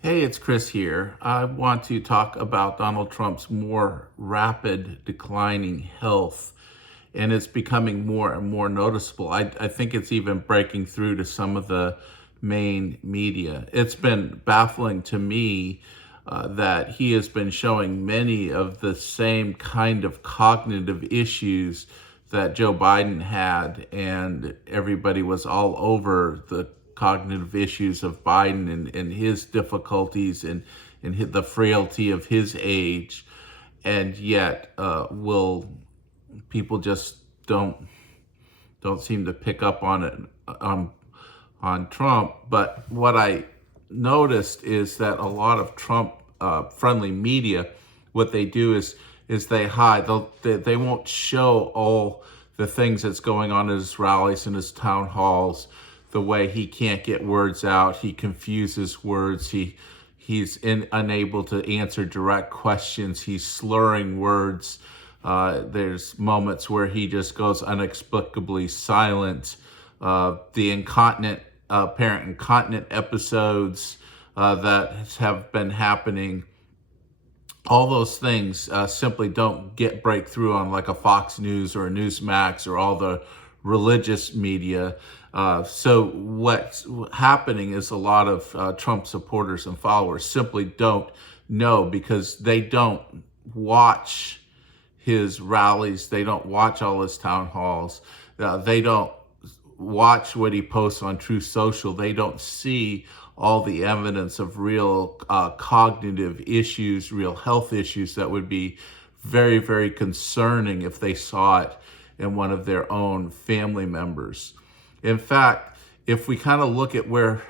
Hey, it's Chris here. I want to talk about Donald Trump's more rapid declining health, and it's becoming more and more noticeable. I think it's even breaking through to some of the main media. It's been baffling to me that he has been showing many of the same kind of cognitive issues that Joe Biden had, and everybody was all over the cognitive issues of Biden and his difficulties and the frailty of his age, and yet will people just don't seem to pick up on it on Trump. But what I noticed is that a lot of Trump friendly media, what they do is they hide. They won't show all the things that's going on at his rallies and his town halls. The way he can't get words out, he confuses words. He's unable to answer direct questions. He's slurring words. There's moments where he just goes inexplicably silent. The apparent incontinent episodes that have been happening, all those things simply don't get breakthrough on like a Fox News or a Newsmax or all the religious media. So what's happening is a lot of Trump supporters and followers simply don't know because they don't watch his rallies. They don't watch all his town halls. They don't watch what he posts on Truth Social. They don't see all the evidence of real cognitive issues, real health issues that would be very, very concerning if they saw it in one of their own family members. In fact, if we kind of look at where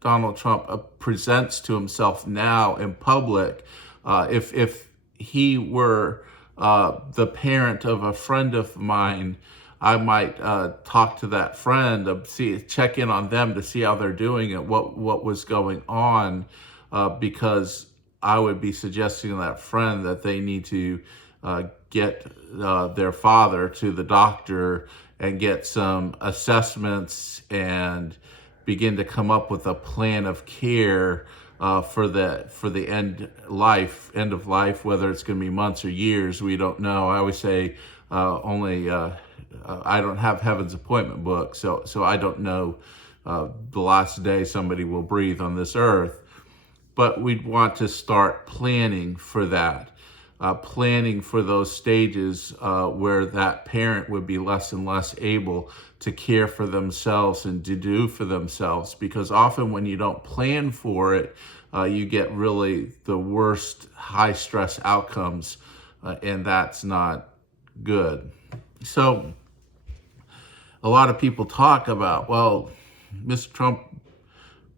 Donald Trump presents to himself now in public, if he were the parent of a friend of mine, I might talk to that friend, check in on them to see how they're doing and what was going on, because I would be suggesting to that friend that they need to get their father to the doctor and get some assessments and begin to come up with a plan of care for the end of life, whether it's going to be months or years, we don't know. I always say only I don't have heaven's appointment book, so I don't know the last day somebody will breathe on this earth. But we'd want to start planning for that. Planning for those stages where that parent would be less and less able to care for themselves and to do for themselves. Because often when you don't plan for it, you get really the worst high stress outcomes, and that's not good. So a lot of people talk about, well, Mr. Trump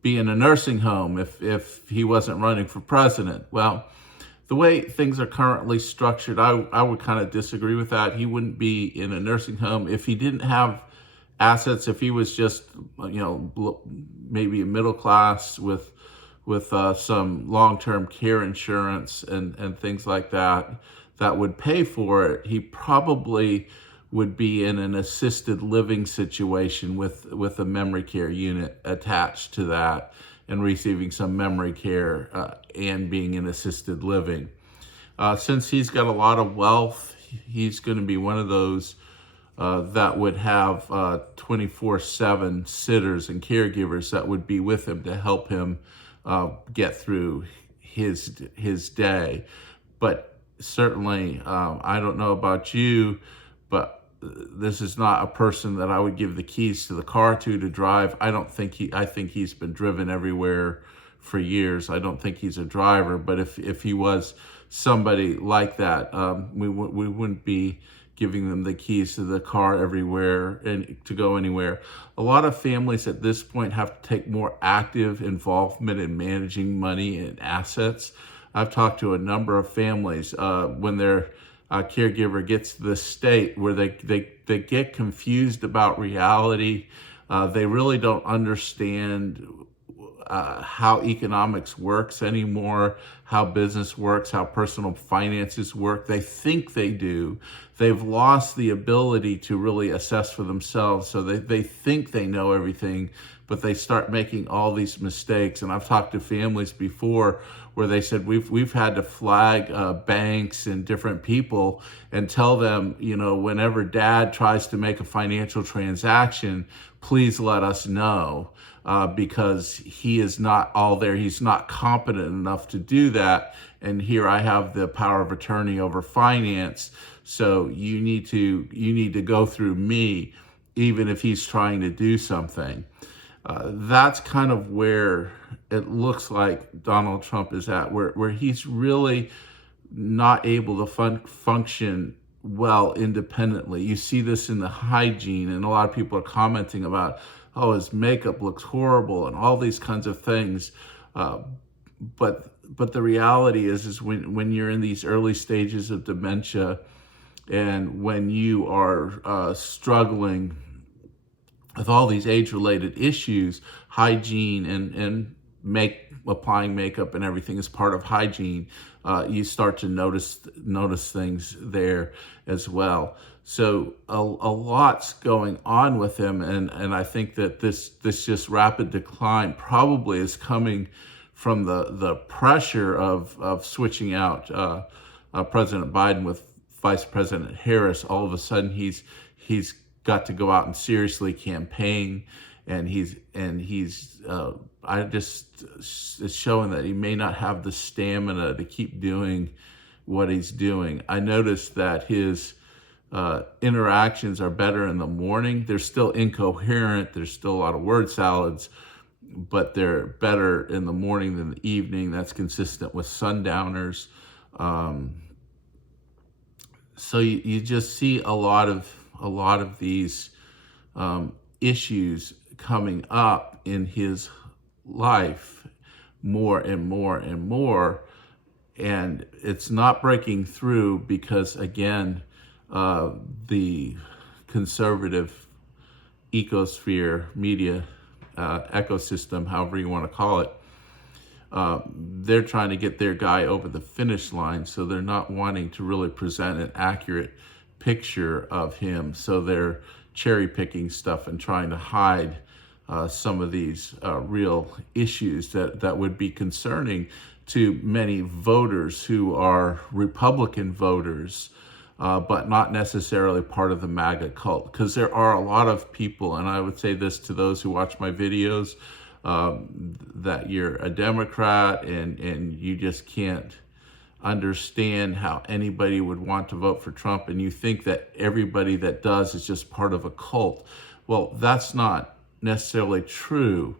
be in a nursing home if he wasn't running for president. Well, the way things are currently structured, I would kind of disagree with that. He wouldn't be in a nursing home if he didn't have assets, if he was just, maybe a middle class with some long-term care insurance and things like that would pay for it. He probably would be in an assisted living situation with a memory care unit attached to that and receiving some memory care and being in assisted living. Since he's got a lot of wealth, he's going to be one of those that would have 24/7 sitters and caregivers that would be with him to help him get through his day. But certainly, I don't know about you, but this is not a person that I would give the keys to the car to drive. I think he's been driven everywhere for years. I don't think he's a driver, but if he was somebody like that, we wouldn't be giving them the keys to the car everywhere and to go anywhere. A lot of families at this point have to take more active involvement in managing money and assets. I've talked to a number of families when their caregiver gets to the state where they get confused about reality. They really don't understand how economics works anymore, how business works, how personal finances work. They think they do. They've lost the ability to really assess for themselves. So they think they know everything, but they start making all these mistakes. And I've talked to families before where they said we've had to flag banks and different people and tell them, whenever dad tries to make a financial transaction, please let us know, because he is not all there. He's not competent enough to do that. And here I have the power of attorney over finance. So you need to go through me, even if he's trying to do something. That's kind of where it looks like Donald Trump is at, where he's really not able to function well independently. You see this in the hygiene, and a lot of people are commenting about, oh, his makeup looks horrible and all these kinds of things. But the reality is when you're in these early stages of dementia, and when you are struggling with all these age-related issues, hygiene and applying makeup and everything is part of hygiene. You start to notice things there as well. So a lot's going on with him, and I think that this just rapid decline probably is coming from the pressure of switching out President Biden with Vice President Harris. All of a sudden, he's got to go out and seriously campaign, and he's it's showing that he may not have the stamina to keep doing what he's doing. I noticed that his interactions are better in the morning. They're still incoherent. There's still a lot of word salads, but they're better in the morning than the evening. That's consistent with sundowners. So you just see a lot of these issues coming up in his life more and more and more, and it's not breaking through because, again, the conservative ecosphere, media ecosystem, however you want to call it, they're trying to get their guy over the finish line, so they're not wanting to really present an accurate picture of him. So they're cherry picking stuff and trying to hide some of these real issues that would be concerning to many voters who are Republican voters, but not necessarily part of the MAGA cult. Because there are a lot of people, and I would say this to those who watch my videos, that you're a Democrat and you just can't understand how anybody would want to vote for Trump, and you think that everybody that does is just part of a cult. Well, that's not necessarily true.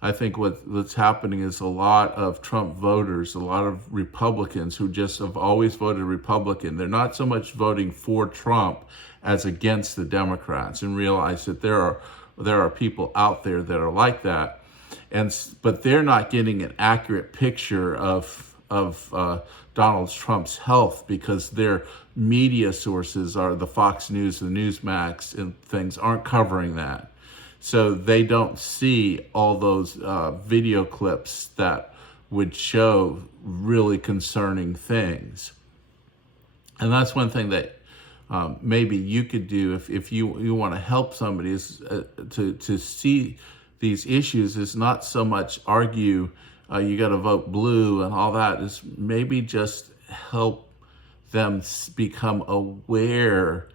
I think what's happening is a lot of Trump voters, a lot of Republicans who just have always voted Republican, they're not so much voting for Trump as against the Democrats, and realize that there are people out there that are like that, but they're not getting an accurate picture of Donald Trump's health, because their media sources are the Fox News, the Newsmax, and things aren't covering that. So they don't see all those video clips that would show really concerning things. And that's one thing that maybe you could do if you want to help somebody, is to see these issues, is not so much argue you got to vote blue and all that, is maybe just help them become aware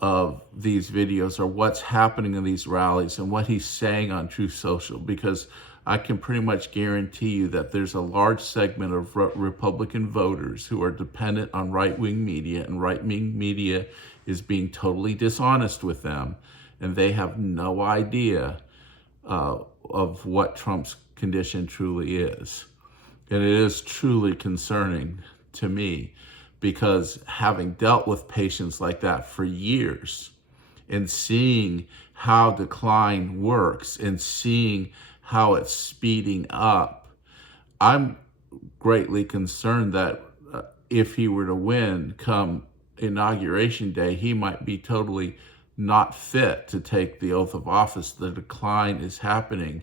of these videos or what's happening in these rallies and what he's saying on Truth Social, because I can pretty much guarantee you that there's a large segment of Republican voters who are dependent on right-wing media, and right-wing media is being totally dishonest with them, and they have no idea of what Trump's condition truly is. And it is truly concerning to me, because having dealt with patients like that for years and seeing how decline works and seeing how it's speeding up, I'm greatly concerned that if he were to win come Inauguration Day, he might be totally not fit to take the oath of office. The decline is happening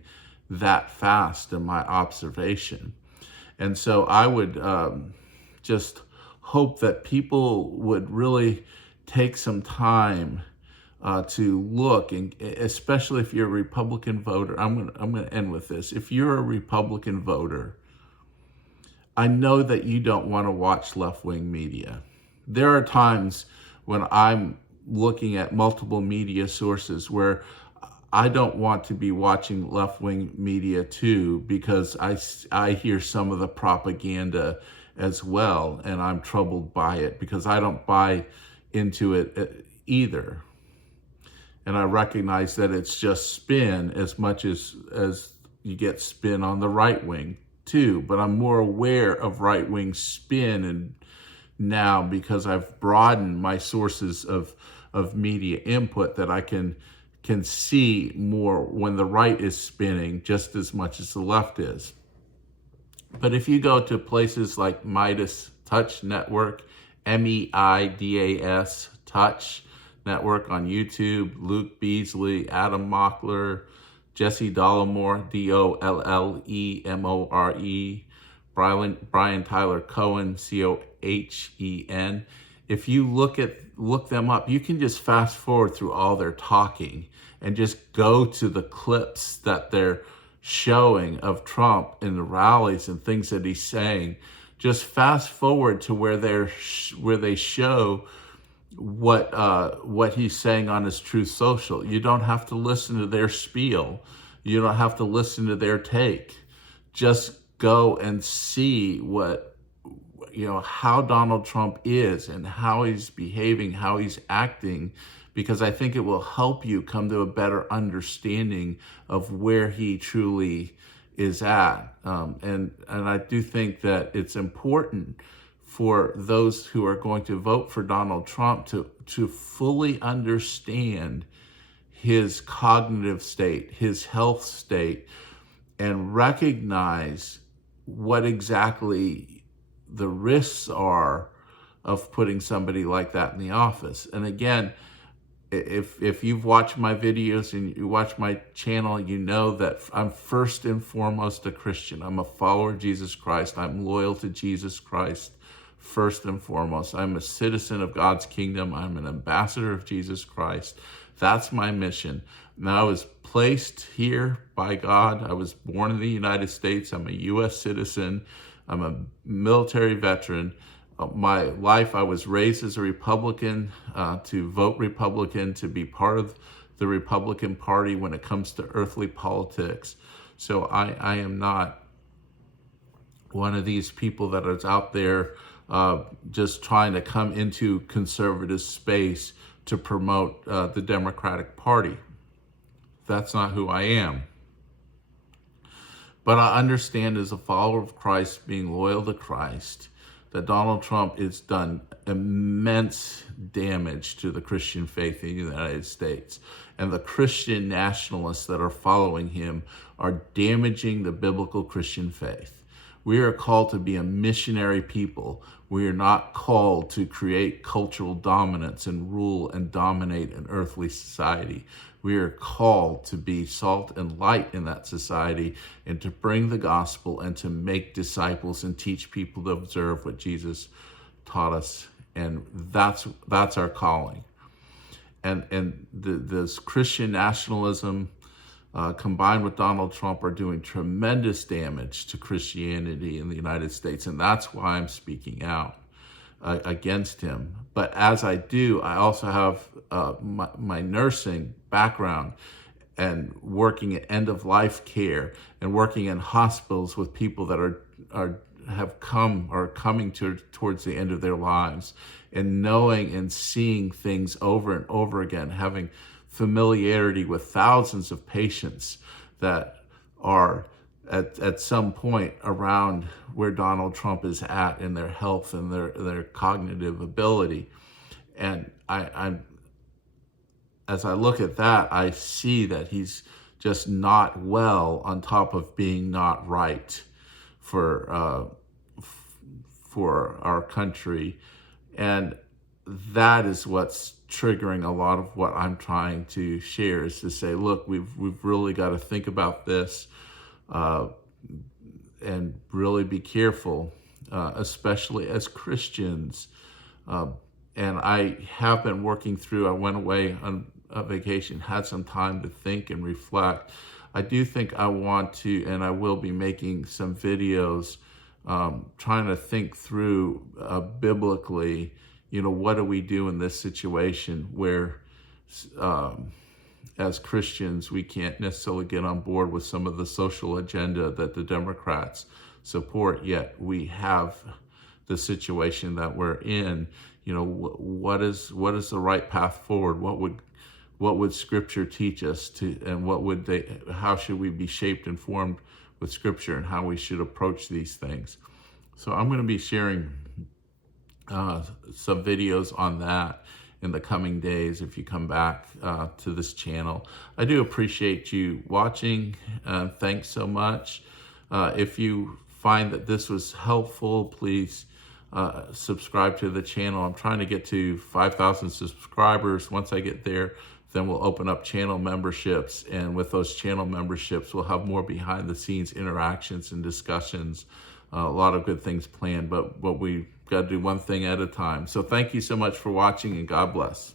that fast in my observation. And so I would just hope that people would really take some time to look, and especially if you're a Republican voter. I'm gonna end with this. If you're a Republican voter, I know that you don't want to watch left-wing media. There are times when I'm looking at multiple media sources where I don't want to be watching left-wing media too, because I hear some of the propaganda as well, and I'm troubled by it because I don't buy into it either. And I recognize that it's just spin as much as you get spin on the right wing too. But I'm more aware of right wing spin and now because I've broadened my sources of media input, that I can see more when the right is spinning just as much as the left is. But if you go to places like Midas Touch Network, MEIDAS Touch Network on YouTube, Luke Beasley, Adam Mockler, Jesse Dollemore, Dollemore, Brian Tyler Cohen, Cohen. If you look them up, you can just fast forward through all their talking and just go to the clips that they're showing of Trump in the rallies and things that he's saying. Just fast forward to where they show what he's saying on his Truth Social. You don't have to listen to their spiel. You don't have to listen to their take. Just go and see how Donald Trump is and how he's behaving, how he's acting, because I think it will help you come to a better understanding of where he truly is at. And I do think that it's important for those who are going to vote for Donald Trump to fully understand his cognitive state, his health state, and recognize what exactly the risks are of putting somebody like that in the office. And again, if you've watched my videos and you watch my channel, you know that I'm first and foremost a Christian. I'm a follower of Jesus Christ. I'm loyal to Jesus Christ first and foremost. I'm a citizen of God's kingdom. I'm an ambassador of Jesus Christ. That's my mission. Now, I was placed here by God. I was born in the United States. I'm a U.S. citizen. I'm a military veteran. My life, I was raised as a Republican, to vote Republican, to be part of the Republican Party when it comes to earthly politics. So I am not one of these people that is out there just trying to come into conservative space to promote the Democratic Party. That's not who I am. But I understand, as a follower of Christ, being loyal to Christ, that Donald Trump has done immense damage to the Christian faith in the United States. And the Christian nationalists that are following him are damaging the biblical Christian faith. We are called to be a missionary people. We are not called to create cultural dominance and rule and dominate an earthly society. We are called to be salt and light in that society and to bring the gospel and to make disciples and teach people to observe what Jesus taught us. And that's our calling. And this Christian nationalism combined with Donald Trump are doing tremendous damage to Christianity in the United States. And that's why I'm speaking out against him. But as I do, I also have my nursing background and working at end-of-life care and working in hospitals with people that are coming towards the end of their lives, and knowing and seeing things over and over again, having familiarity with thousands of patients that are at some point around where Donald Trump is at in their health and their cognitive ability. And I'm as I look at that, I see that he's just not well, on top of being not right for our country. And that is what's triggering a lot of what I'm trying to share, is to say, look, we've really got to think about this and really be careful, especially as Christians. And I have been working through, I went away on vacation, had some time to think and reflect, I do think I want to, and I will be making some videos trying to think through biblically, what do we do in this situation where as Christians, we can't necessarily get on board with some of the social agenda that the Democrats support, yet we have the situation that we're in. What is the right path forward? What would Scripture teach us to, and how should we be shaped and formed with Scripture, and how we should approach these things? So I'm going to be sharing some videos on that in the coming days if you come back to this channel. I do appreciate you watching. Thanks so much. If you find that this was helpful, please subscribe to the channel. I'm trying to get to 5,000 subscribers. Once I get there, then we'll open up channel memberships, and with those channel memberships, we'll have more behind the scenes interactions and discussions. A lot of good things planned, but we got to do one thing at a time. So thank you so much for watching, and God bless.